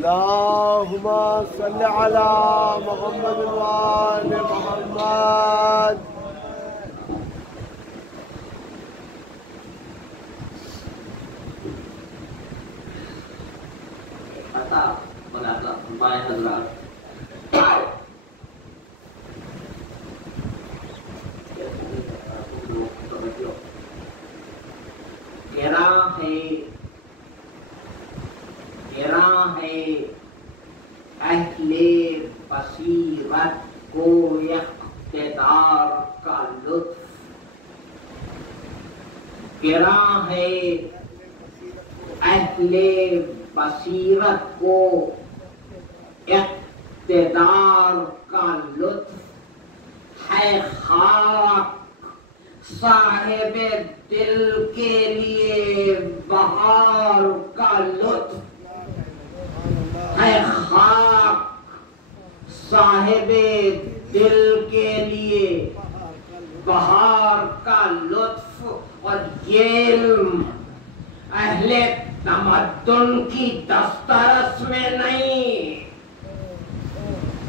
اللهم صل على محمد وآل محمد. حضرات گراں ہے اہل بصیرت کو اقتدار کا لطف، گراں ہے اہل بصیرت کو اقتدار کا لطف، ہے خاک صاحب دل کے لیے بہار کا لطف، ہے خاک صاحب دل کے لیے بہار کا لطف، اور یہ علم اہل تمدن کی دسترس میں نہیں.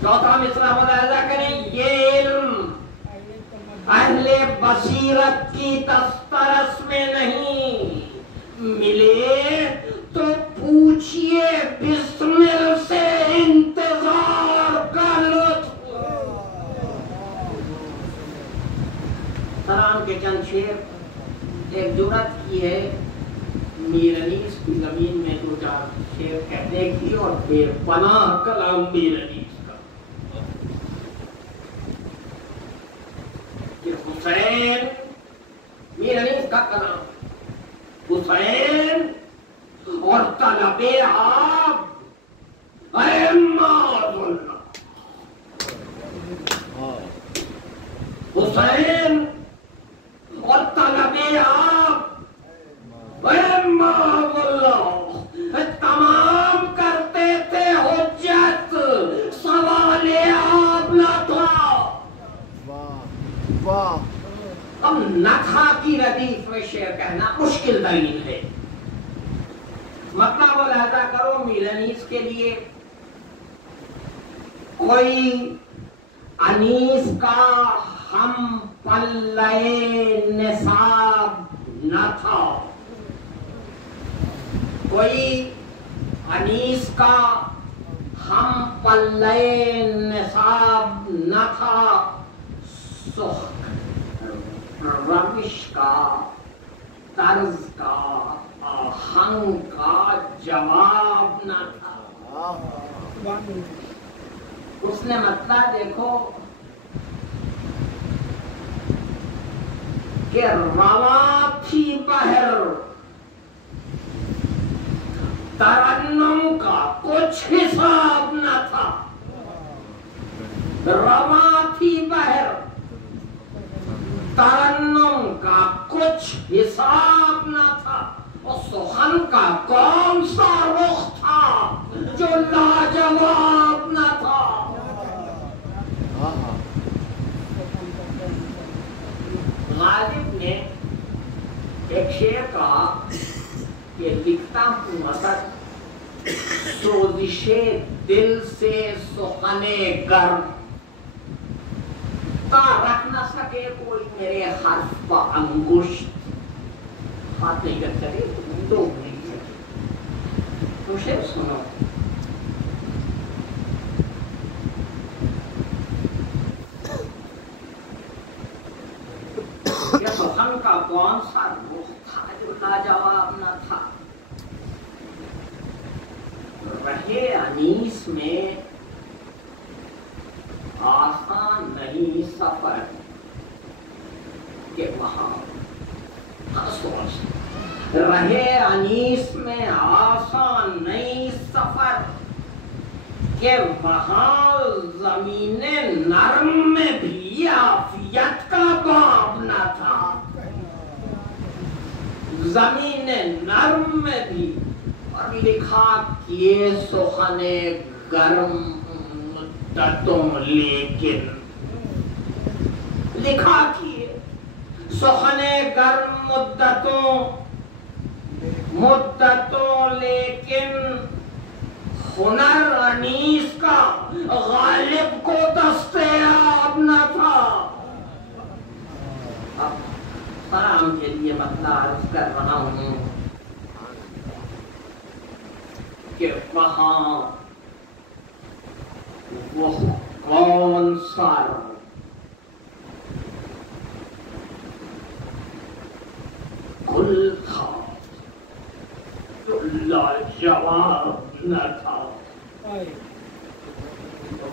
چوتھا مصرع ملاحظہ کریں، یہ علم اہل بصیرت کی دسترس میں نہیں. ملے تو پوچھئے بسمل سے انتظار کا لطف. سلام کے چند شعر ایک جرأت کی ہے میر انیس کی زمین میں دو چار شعر کہنے کی، اور بے پناہ کلام میر انیس کا کہ حسین، میر انیس کا کلام، حسین اور طلب آپ اے معاذ اللہ، حسین اور طلب آپ اے معاذ اللہ، تمام کرتے تھے حجت، سوال آپ نہ تھا. اب نہ تھا کی ردیف میں شعر کہنا مشکل ترین ہے. مطلب ملاحظہ کرو، میر انیس کے لیے کوئی انیس کا ہم پلے نصاب نہ تھا، کوئی انیس کا ہم پلے نصاب نہ تھا، روش کا، طرز کا، آہنگ کا جواب نہ تھا. اس نے مطلب دیکھو کہ رواں تھی بہر، ترنم کا کچھ حساب نہ تھا. رواں تھی بہر، ترنم کا کچھ حساب نہ تھا، اور سخن کا کون سا رخ تھا جو لاجواب نہ تھا. غالب نے ایک شعر کہا کہ لکھتا ہوں مطلب سوزش دل سے سخن گرم، تا رکھ نہ سکے کوئی میرے حرف پا انگشت. بات نہیں کر سکے تو نہیں سکے. تو شعر سنو، کہ سخن کا کون سا رخ تھا جو لاجواب نہ تھا. رہے انیس میں آسان نہیں سفر، کہ وہاں سوچ، رہے انیس میں آسان نہیں سفر، کہ وہاں زمین نرم میں بھی عافیت کا باب نہ تھا. زمین نرم میں بھی، اور لکھا کیے سخن گرم مدتوں، لیکن لکھا کیے سخن گرم مدتوں، لیکن ہنر انیس کا غالب کو دستیاب نہ تھا۔ اب سلام کے لیے مسئلہ عرض کر رہا ہوں کہ وہاں وہ کون سا گل تھا جو لاجواب نہ تھا؟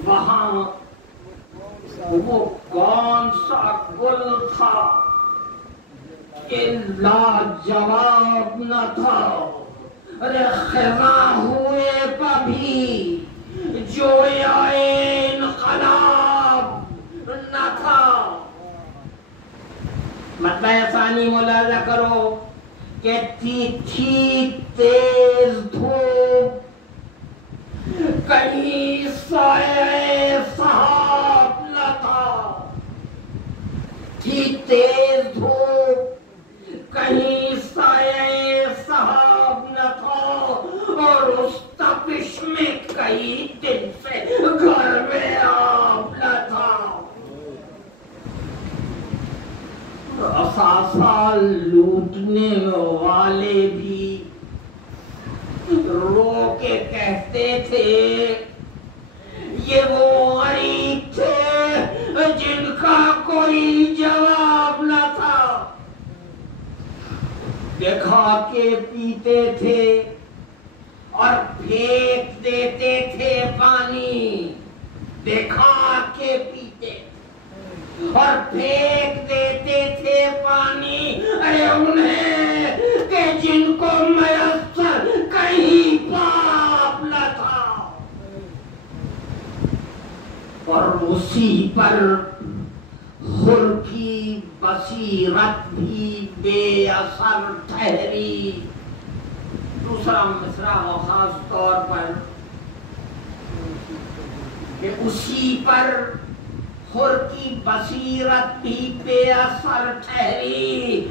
وہاں وہ کون سا گل تھا کہ لاجواب نہ تھا؟ ارے خزاں ہوئے کبھی جو انقلاب نہ تھا۔ مطلب ثانی ملاحظہ کرو کہ تھی تیز دھوپ، کہیں سایہ صحاب نہ تھا۔ تھی تیز دھوپ، کہیں سایہ صحاب نہ تھا، اور اس تپش میں کئی دن سے گھر میں آب نہ تھا۔ اثاثہ لوٹنے والے بھی رو کے کہتے تھے یہ وہ غریب تھے جن کا کوئی جواب نہ تھا۔ دکھا کے پیتے تھے اور پھینک دیتے تھے پانی، دکھا کے پیتے اور پھینک دیتے تھے پانی، اے انہیں کہ جن کو میسر کہیں پاپ نہ تھا۔ اور اسی پر خر کی بصیرت بھی بے اثر ٹھہری۔ دوسرا مصرع خاص طور پر کہ اسی پر خر کی بصیرت بھی بے اثر ٹھہری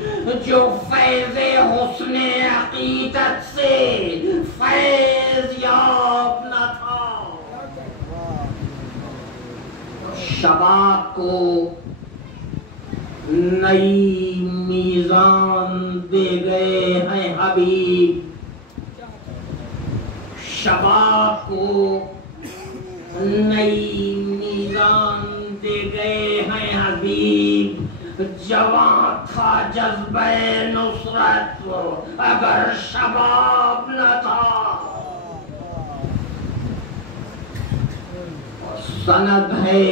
جو فیض حسن عقیدت سے فیض یاب نہ تھا۔ شباب کو نئی میزان دے گئے ہیں حبیب، شباب کو نئی میزان دے گئے ہیں حبیب۔ جوان تھا جذبہ نصرت اگر شباب نہ تھا۔ سند ہے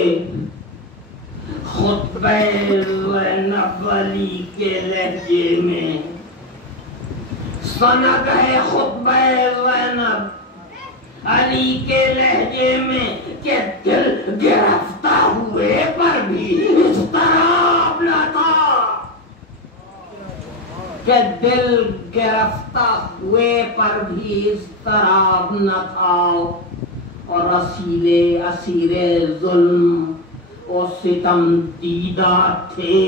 خطبہ زینب علی کے لہجے میں، سند ہے خطبہ زینب علی کے لہجے میں کہ دل گرفتہ ہوئے پر بھی اضطراب نہ تھا، کہ دل گرفتہ ہوئے پر بھی اضطراب نہ تھا۔ اور اسیر ظلم و ستم دیدہ تھے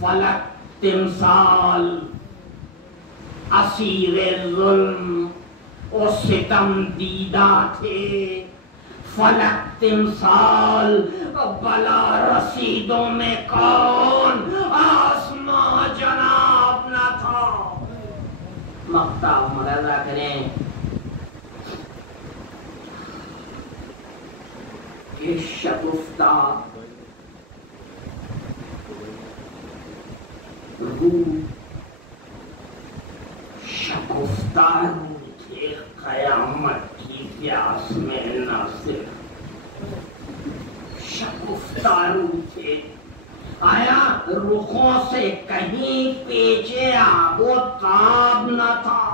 فلک تمثال، اسیر ظلم و ستم دیدہ تھے فلک تمثال، بلا رسیدوں میں کون آسماں جناب نہ تھا۔ مقطع ملاحظہ کریں کہ شگفتہ روح، شگفتہ روح تھے قیامت کی پیاس میں، نہ صرف شگفتہ روح تھے۔ آیا رخوں سے کہیں پیچھے آب و تاب نہ تھا؟